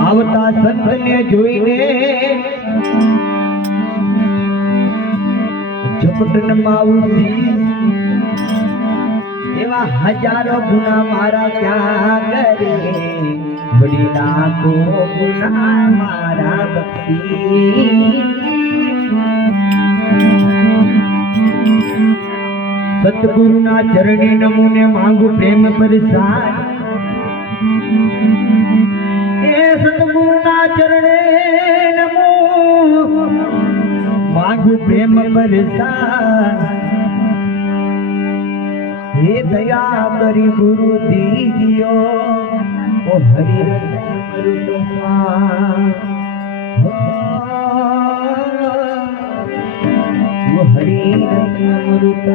આવતા સંતને જોઈને ઝપટન માઉસી એવા હજારો ગુના મારા ક્યાં કરે બડી લાખો ગુના મારા બક્ષી સતગુરુના ચરણે નમૂને માંગુ પ્રેમ પ્રસાદ એ સતગુરુના ચરણે નમો માંગુ પ્રેમ પ્રસાદ હે દયા કરી ગુરુ દીજીઓ ઓ હરિ અમૃત ઓ હરિ અમૃત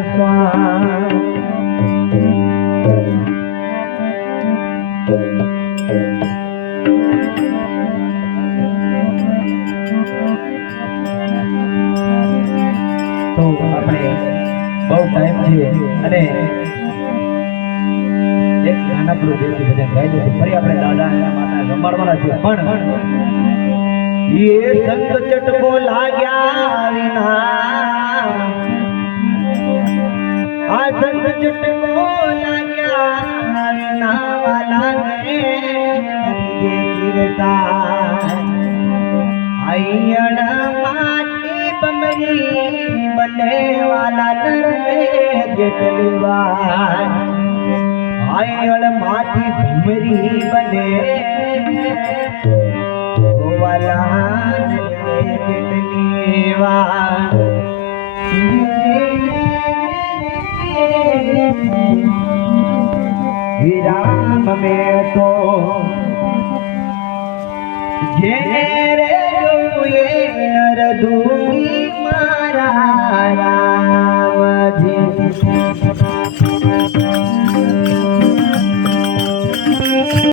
તો આપણે બહુ ટાઈમ છે અને એક નાનકડું દેવજી ભજન ગાઈ દઉં ફરી આપણે દાદા અને માતા રમાડવાના છે પણ એ સંત ચટકો લાગ્યા વિના આ સંત ચટકો લાગ્યા વિના વાલા ને આયણ માટી બમરી બને વાલા નરને જેટલીવાર આયણ માટી બમરી બને વાલા નરને જેટલીવાર વિરામ में तो जेने रे जोए नर दूरी मारा राम जी